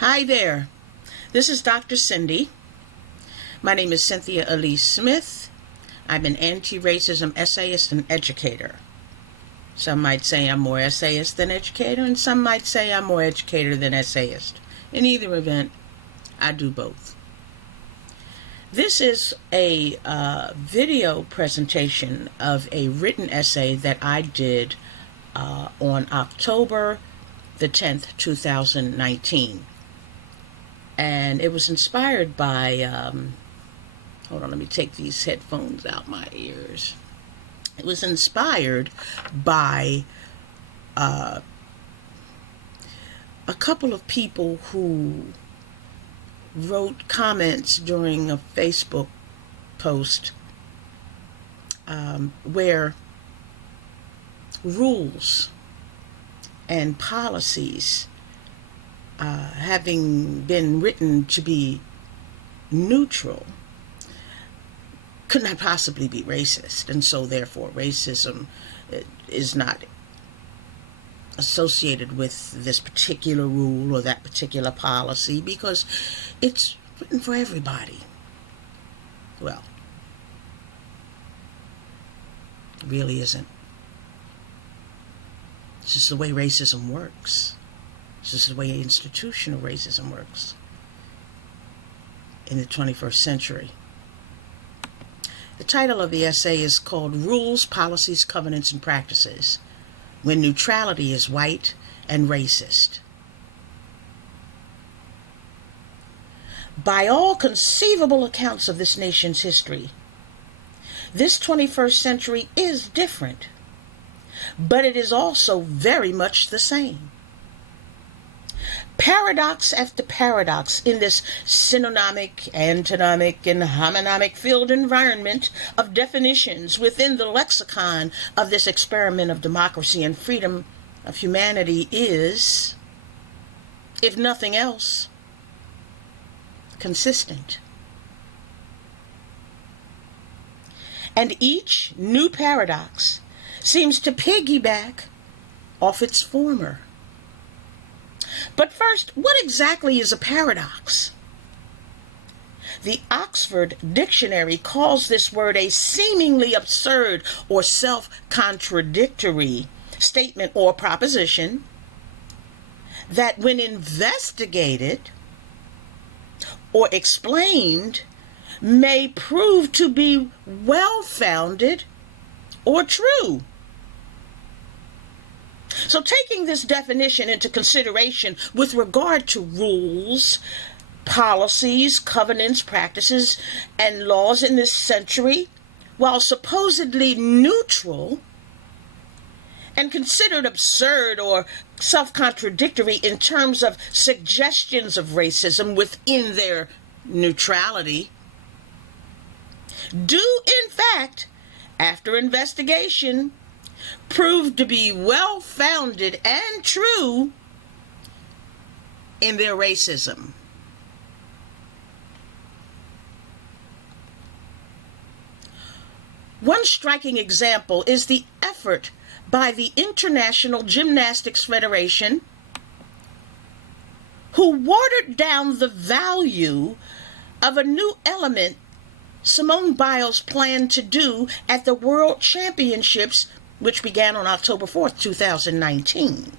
Hi there, this is Dr. Cindy. My name is Cynthia Elise Smith. I'm an anti-racism essayist and educator. Some might say I'm more essayist than educator, and some might say I'm more educator than essayist. In either event, I do both. This is a video presentation of a written essay that I did on October the 10th, 2019. And it was inspired by, hold on, let me take these headphones out my ears. It was inspired by a couple of people who wrote comments during a Facebook post where rules and policies having been written to be neutral could not possibly be racist, and so therefore racism is not associated with this particular rule or that particular policy because it's written for everybody. Well, it really isn't. It's just the way racism works. It's just the way institutional racism works in the 21st century. The title of the essay is called Rules, Policies, Covenants, and Practices When Neutrality is White and Racist. By all conceivable accounts of this nation's history, this 21st century is different, but it is also very much the same. Paradox after paradox in this synonymic, antonymic, and homonymic-filled environment of definitions within the lexicon of this experiment of democracy and freedom of humanity is, if nothing else, consistent. And each new paradox seems to piggyback off its former. But first, what exactly is a paradox? The Oxford Dictionary calls this word a seemingly absurd or self-contradictory statement or proposition that when investigated or explained may prove to be well-founded or true. So taking this definition into consideration with regard to rules, policies, covenants, practices, and laws in this century, while supposedly neutral and considered absurd or self-contradictory in terms of suggestions of racism within their neutrality, do in fact, after investigation, proved to be well-founded and true in their racism. One striking example is the effort by the International Gymnastics Federation, who watered down the value of a new element Simone Biles planned to do at the World Championships, which began on October 4th, 2019.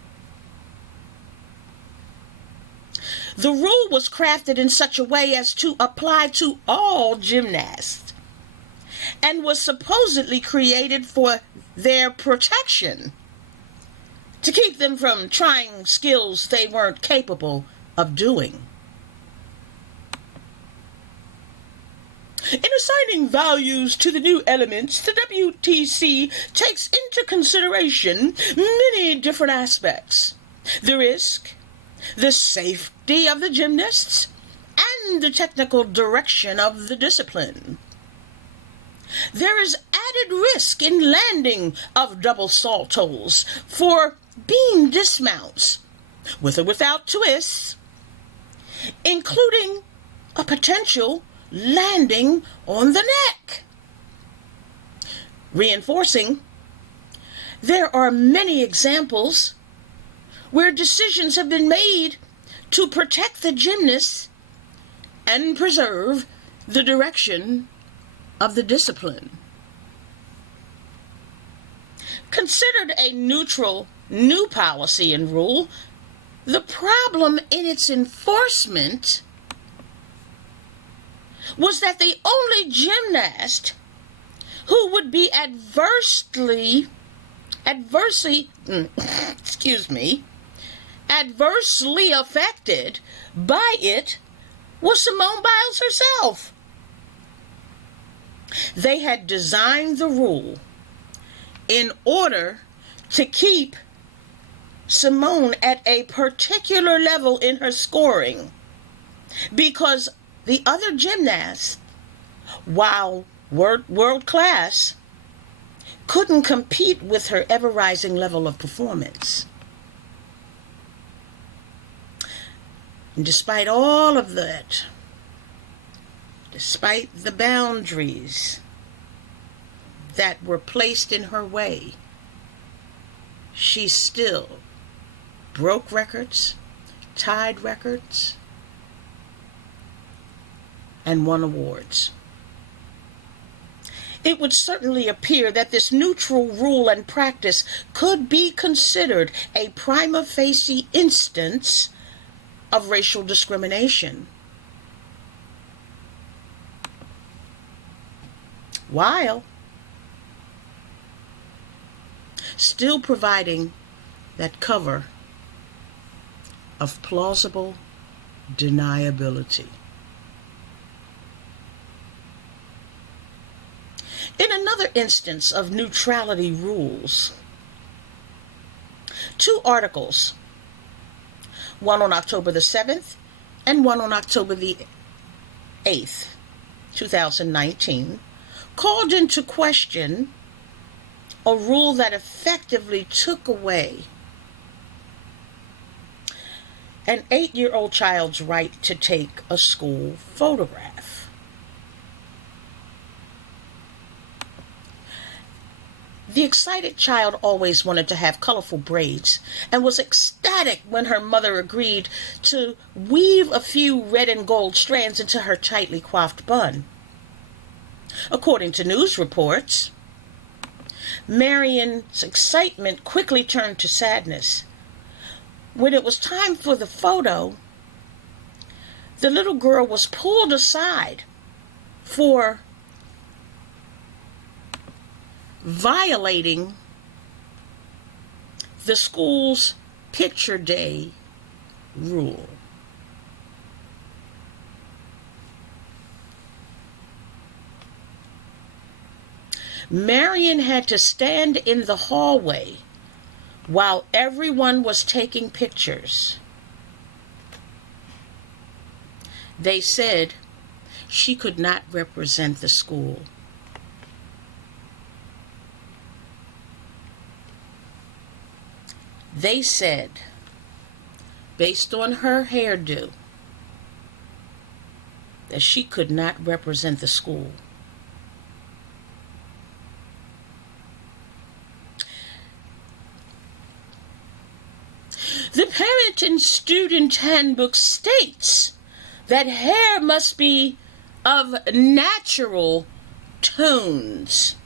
The rule was crafted in such a way as to apply to all gymnasts and was supposedly created for their protection, to keep them from trying skills they weren't capable of doing. In assigning values to the new elements, the WTC takes into consideration many different aspects: the risk, the safety of the gymnasts, and the technical direction of the discipline. There is added risk in landing of double saltos for beam dismounts, with or without twists, including a potential landing on the neck. Reinforcing, there are many examples where decisions have been made to protect the gymnast and preserve the direction of the discipline. Considered a neutral new policy and rule, the problem in its enforcement was that the only gymnast who would be adversely affected by it was Simone Biles herself. They had designed the rule in order to keep Simone at a particular level in her scoring, because the other gymnasts, while world class, couldn't compete with her ever-rising level of performance. And despite all of that, despite the boundaries that were placed in her way, she still broke records, tied records, and won awards. It would certainly appear that this neutral rule and practice could be considered a prima facie instance of racial discrimination, while still providing that cover of plausible deniability. In another instance of neutrality rules, two articles, one on October the 7th and one on October the 8th, 2019, called into question a rule that effectively took away an 8-year-old child's right to take a school photograph. The excited child always wanted to have colorful braids and was ecstatic when her mother agreed to weave a few red and gold strands into her tightly coiffed bun. According to news reports, Marion's excitement quickly turned to sadness. When it was time for the photo, the little girl was pulled aside for violating the school's picture day rule. Marion had to stand in the hallway while everyone was taking pictures. They said she could not represent the school. They said, based on her hairdo, that she could not represent the school. The parent and student handbook states that hair must be of natural tones.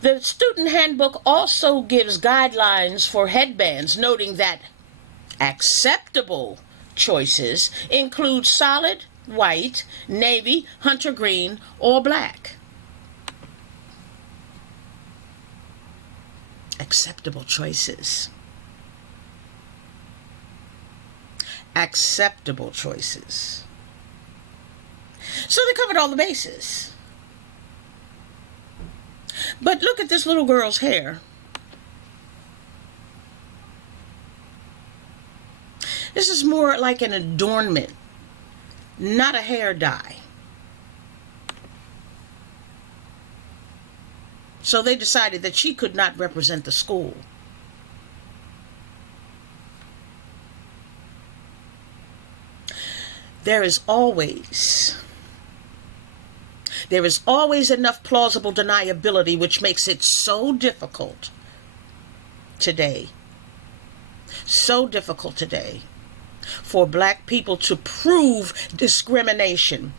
The student handbook also gives guidelines for headbands, noting that acceptable choices include solid white, navy, hunter green, or black. Acceptable choices. Acceptable choices. So they covered all the bases. But look at this little girl's hair. This is more like an adornment, not a hair dye. So they decided that she could not represent the school. There is always enough plausible deniability, which makes it so difficult today So difficult today for black people to prove discrimination.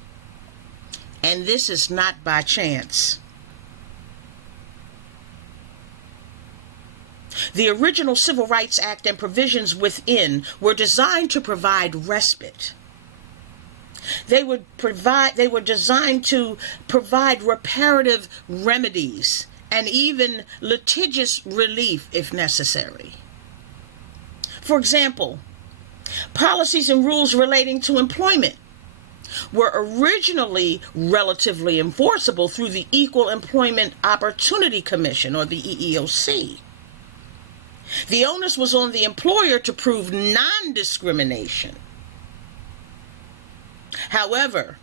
And this is not by chance. The original Civil Rights Act and provisions within were designed to provide respite. They were designed to provide reparative remedies and even litigious relief if necessary. For example, policies and rules relating to employment were originally relatively enforceable through the Equal Employment Opportunity Commission, or the EEOC. The onus was on the employer to prove non-discrimination. However,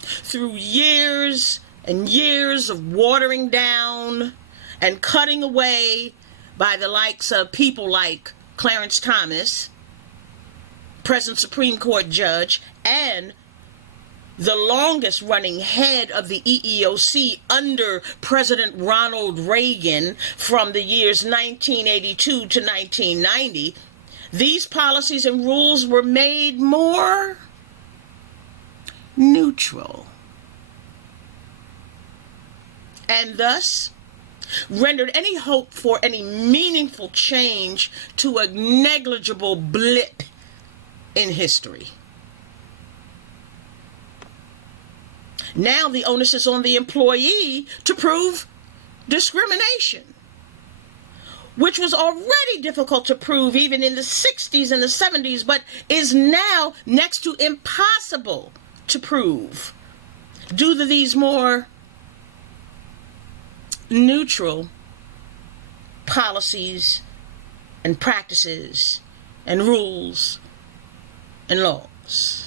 through years and years of watering down and cutting away by the likes of people like Clarence Thomas, present Supreme Court judge, and the longest running head of the EEOC under President Ronald Reagan from the years 1982 to 1990, these policies and rules were made more neutral, and thus rendered any hope for any meaningful change to a negligible blip in history. Now the onus is on the employee to prove discrimination, which was already difficult to prove even in the 60s and the 70s, but is now next to impossible to prove due to these more neutral policies and practices and rules and laws.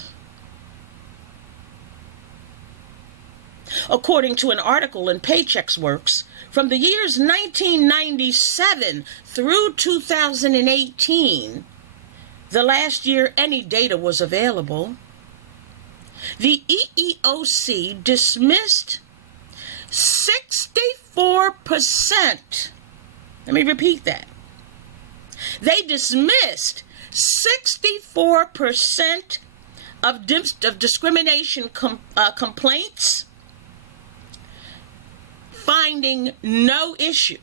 According to an article in PaychexWorks, from the years 1997 through 2018, the last year any data was available, the EEOC dismissed 64%. Let me repeat that. They dismissed 64% of discrimination complaints, finding no issue,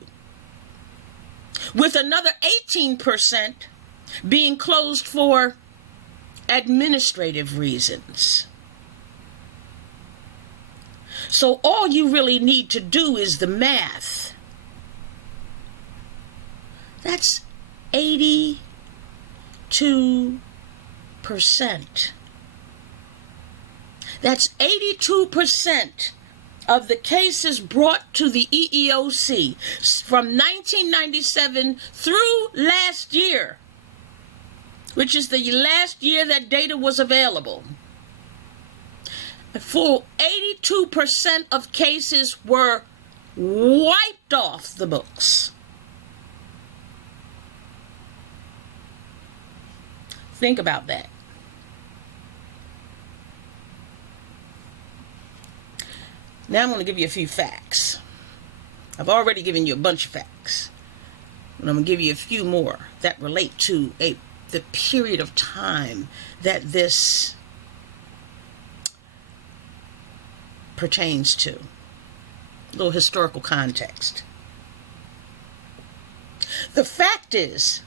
with another 18% being closed for administrative reasons. So all you really need to do is the math. That's 82%. That's 82% of the cases brought to the EEOC from 1997 through last year, which is the last year that data was available. A full 82% of cases were wiped off the books. Think about that. Now I'm going to give you a few facts. I've already given you a bunch of facts, and I'm going to give you a few more that relate to the period of time that this pertains to. A little historical context. The fact is,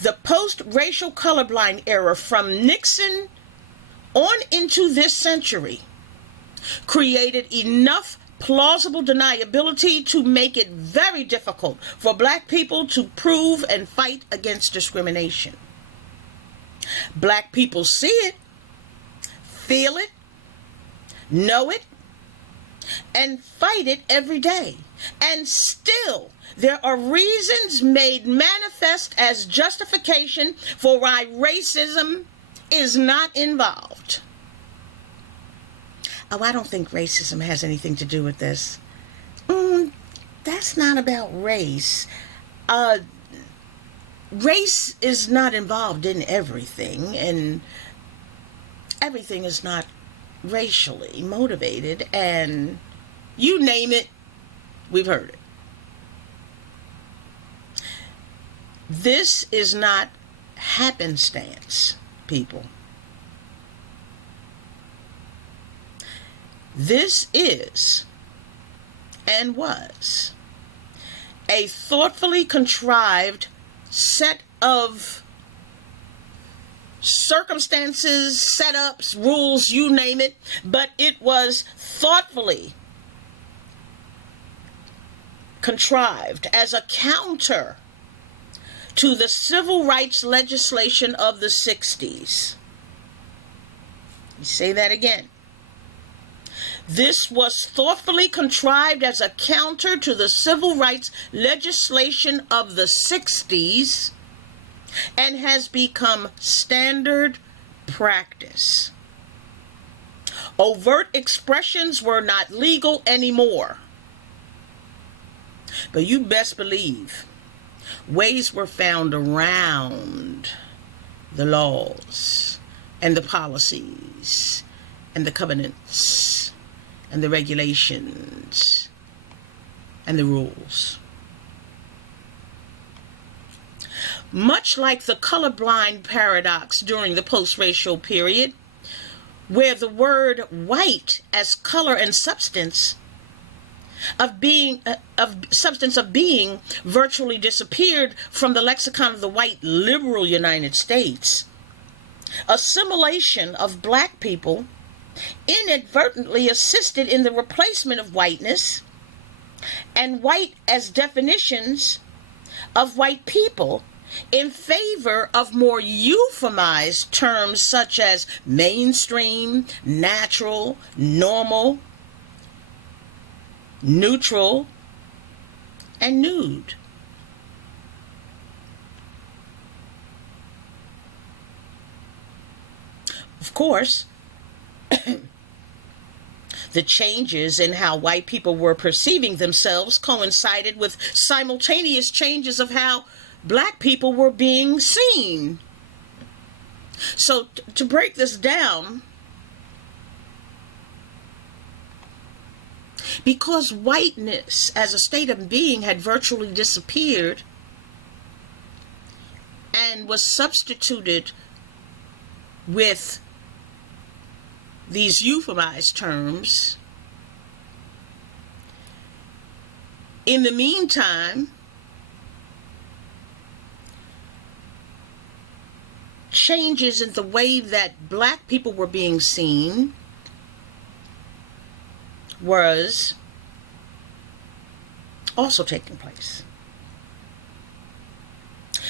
the post-racial colorblind era from Nixon on into this century created enough plausible deniability to make it very difficult for black people to prove and fight against discrimination. Black people see it, feel it, know it, and fight it every day. And still, there are reasons made manifest as justification for why racism is not involved. Oh, I don't think racism has anything to do with this. That's not about race. Race is not involved in everything, and everything is not racially motivated, and you name it, we've heard it. This is not happenstance, people. This is and was a thoughtfully contrived set of circumstances, setups, rules, you name it, but it was thoughtfully contrived as a counter to the civil rights legislation of the 60s. Let me say that again. This was thoughtfully contrived as a counter to the civil rights legislation of the 60s and has become standard practice. Overt expressions were not legal anymore. But you best believe ways were found around the laws and the policies and the covenants and the regulations and the rules. Much like the colorblind paradox during the post-racial period, where the word white as color and substance of being virtually disappeared from the lexicon of the white liberal United States, assimilation of black people inadvertently assisted in the replacement of whiteness and white as definitions of white people in favor of more euphemized terms such as mainstream, natural, normal, neutral, and nude. Of course, the changes in how white people were perceiving themselves coincided with simultaneous changes of how black people were being seen. So to break this down, because whiteness as a state of being had virtually disappeared and was substituted with these euphemized terms, in the meantime, changes in the way that black people were being seen was also taking place.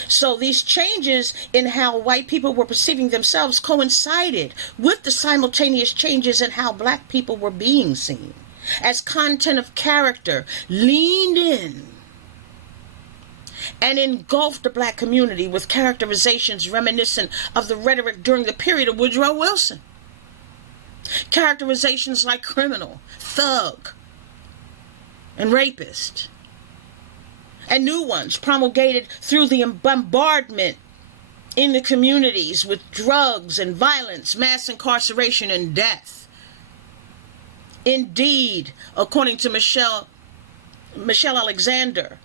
So these changes in how white people were perceiving themselves coincided with the simultaneous changes in how black people were being seen, as content of character leaned in and engulfed the black community with characterizations reminiscent of the rhetoric during the period of Woodrow Wilson. Characterizations like criminal, thug, and rapist, and new ones promulgated through the bombardment in the communities with drugs and violence, mass incarceration, and death. Indeed, according to Michelle Alexander,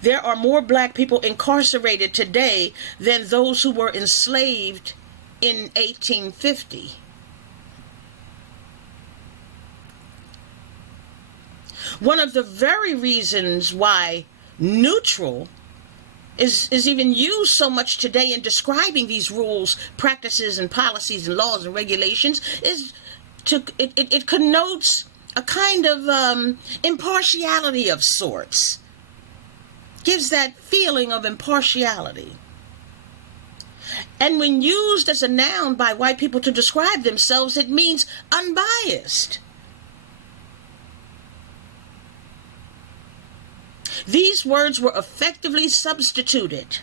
there are more black people incarcerated today than those who were enslaved in 1850. One of the very reasons why neutral is even used so much today in describing these rules, practices, and policies and laws and regulations is it connotes a kind of impartiality of sorts. Gives that feeling of impartiality. And when used as a noun by white people to describe themselves, it means unbiased. These words were effectively substituted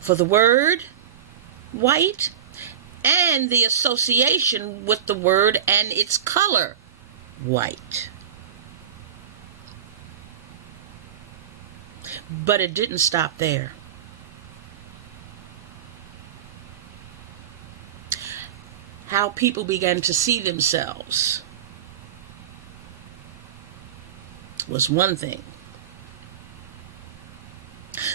for the word white and the association with the word and its color, white. But it didn't stop there. How people began to see themselves was one thing.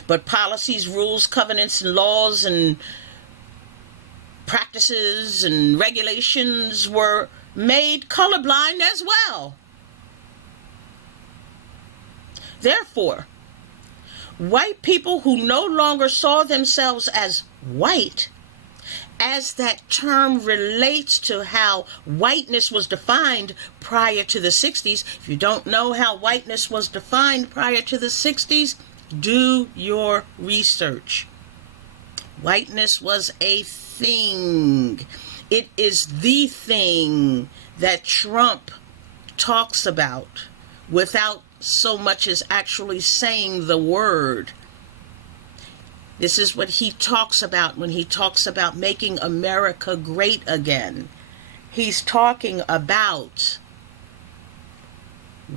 But policies, rules, covenants, and laws and practices and regulations were made colorblind as well. Therefore, white people who no longer saw themselves as white, as that term relates to how whiteness was defined prior to the 60s. If you don't know how whiteness was defined prior to the 60s, do your research. Whiteness was a thing. It is the thing that Trump talks about without so much as actually saying the word. This is what he talks about when he talks about making America great again. He's talking about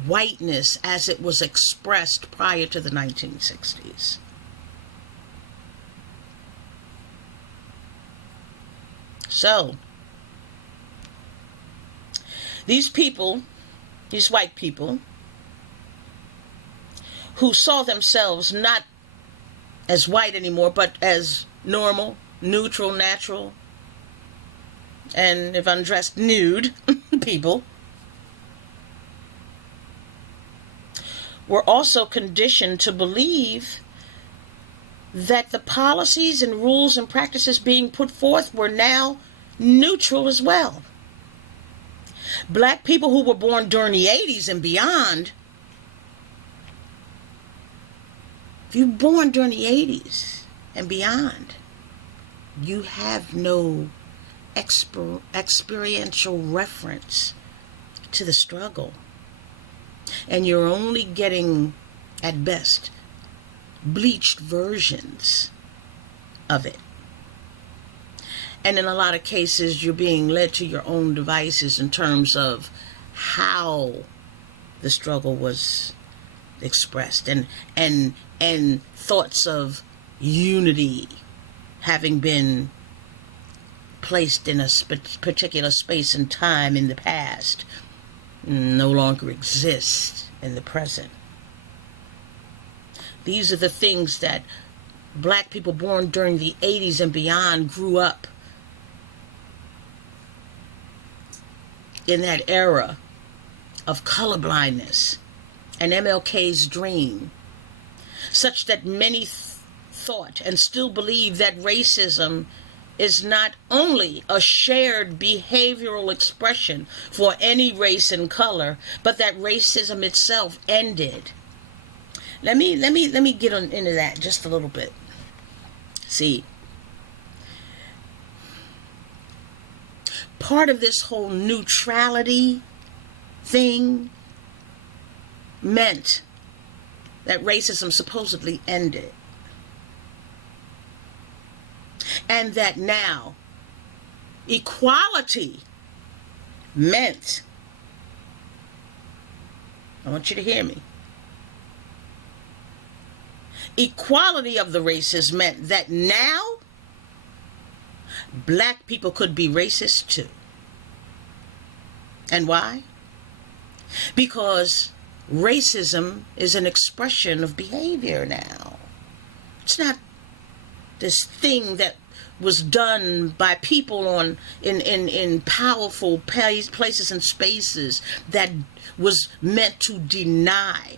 whiteness as it was expressed prior to the 1960s. So, these people, these white people, who saw themselves not as white anymore, but as normal, neutral, natural, and if undressed, nude people, were also conditioned to believe that the policies and rules and practices being put forth were now neutral as well. Black people who were born during the 80s and beyond, if you're born during the 80s and beyond, you have no experiential reference to the struggle. And you're only getting, at best, bleached versions of it. And in a lot of cases, you're being led to your own devices in terms of how the struggle was expressed, and thoughts of unity having been placed in a particular space and time in the past no longer exist in the present. These are the things that black people born during the 80s and beyond grew up in that era of colorblindness and MLK's dream, such that many thought and still believe that racism is not only a shared behavioral expression for any race and color, but that racism itself ended. Let me get into that just a little bit. See, part of this whole neutrality thing meant that racism supposedly ended. And that now equality meant, I want you to hear me, equality of the races meant that now black people could be racist too. And why? Because racism is an expression of behavior now. It's not this thing that was done by people in powerful places and spaces that was meant to deny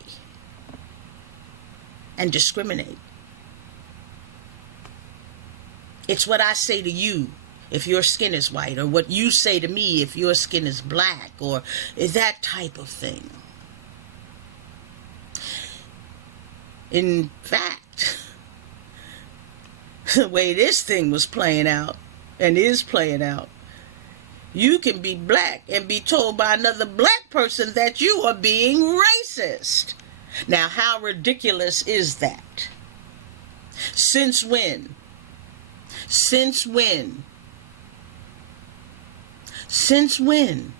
and discriminate. It's what I say to you if your skin is white, or what you say to me if your skin is black, or that type of thing. In fact, the way this thing was playing out and is playing out, you can be black and be told by another black person that you are being racist. Now, how ridiculous is that? Since when? Since when? Since when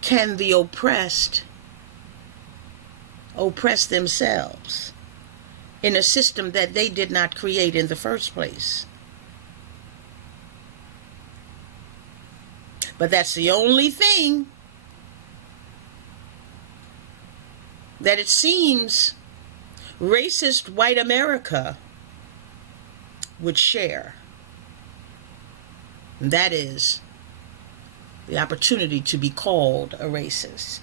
can the oppressed oppress themselves in a system that they did not create in the first place? But that's the only thing that it seems racist white America would share. And that is the opportunity to be called a racist.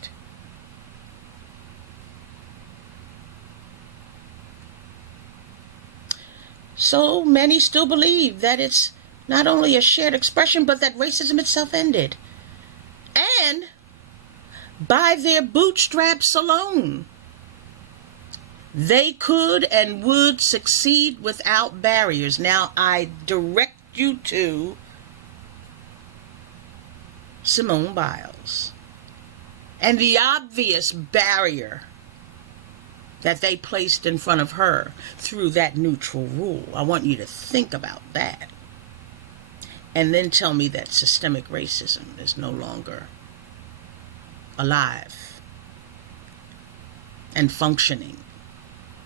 So many still believe that it's not only a shared expression, but that racism itself ended. And by their bootstraps alone, they could and would succeed without barriers. Now, I direct you to Simone Biles and the obvious barrier that they placed in front of her through that neutral rule. I want you to think about that. And then tell me that systemic racism is no longer alive and functioning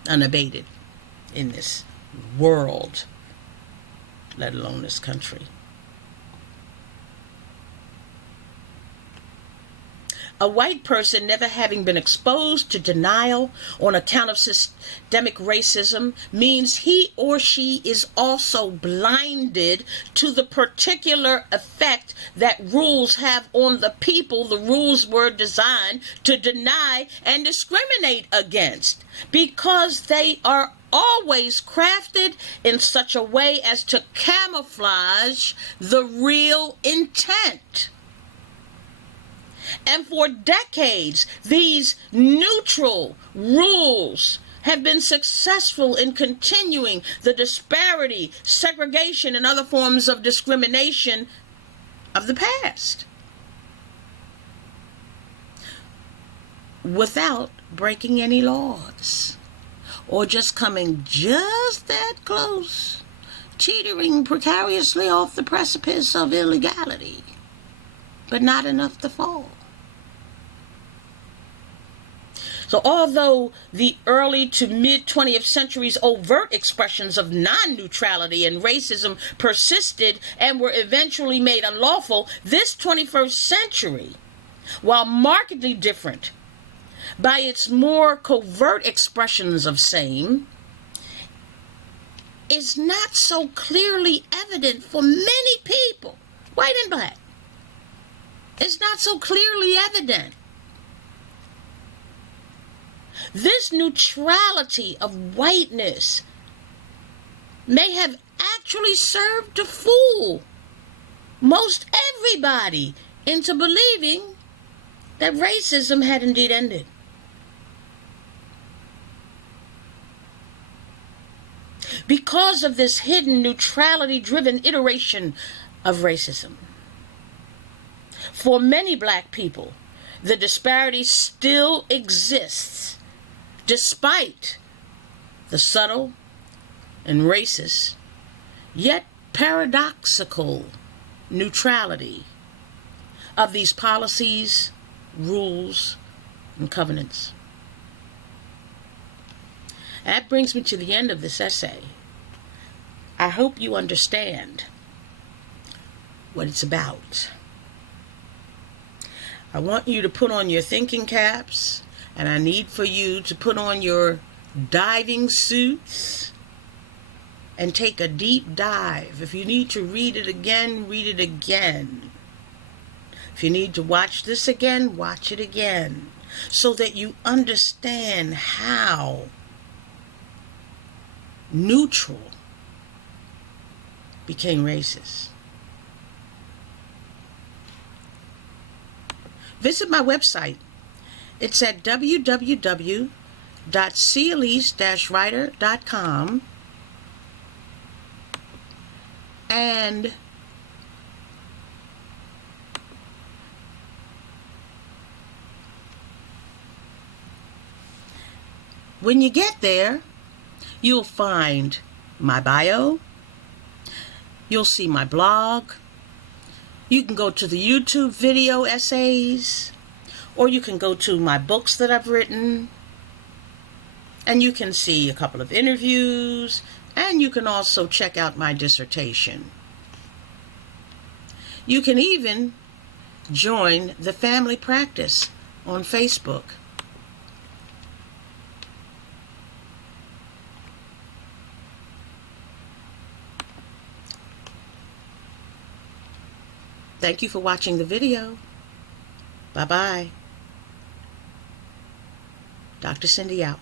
unabated in this world, let alone this country. A white person never having been exposed to denial on account of systemic racism means he or she is also blinded to the particular effect that rules have on the people the rules were designed to deny and discriminate against, because they are always crafted in such a way as to camouflage the real intent. And for decades, these neutral rules have been successful in continuing the disparity, segregation, and other forms of discrimination of the past, without breaking any laws or just coming just that close, teetering precariously off the precipice of illegality, but not enough to fall. So although the early to mid-20th century's overt expressions of non-neutrality and racism persisted and were eventually made unlawful, this 21st century, while markedly different by its more covert expressions of same, is not so clearly evident for many people, white and black. It's not so clearly evident. This neutrality of whiteness may have actually served to fool most everybody into believing that racism had indeed ended. Because of this hidden neutrality-driven iteration of racism, for many black people, the disparity still exists, despite the subtle and racist, yet paradoxical neutrality of these policies, rules, and covenants. That brings me to the end of this essay. I hope you understand what it's about. I want you to put on your thinking caps, and I need for you to put on your diving suits and take a deep dive. If you need to read it again, read it again. If you need to watch this again, watch it again, so that you understand how neutral became racist. Visit my website. It's at www.celise-writer.com, and when you get there, you'll find my bio, you'll see my blog, you can go to the YouTube video essays, or you can go to my books that I've written, and you can see a couple of interviews, and you can also check out my dissertation. You can even join the family practice on Facebook. Thank you for watching the video. Bye-bye. Dr. Cindy out.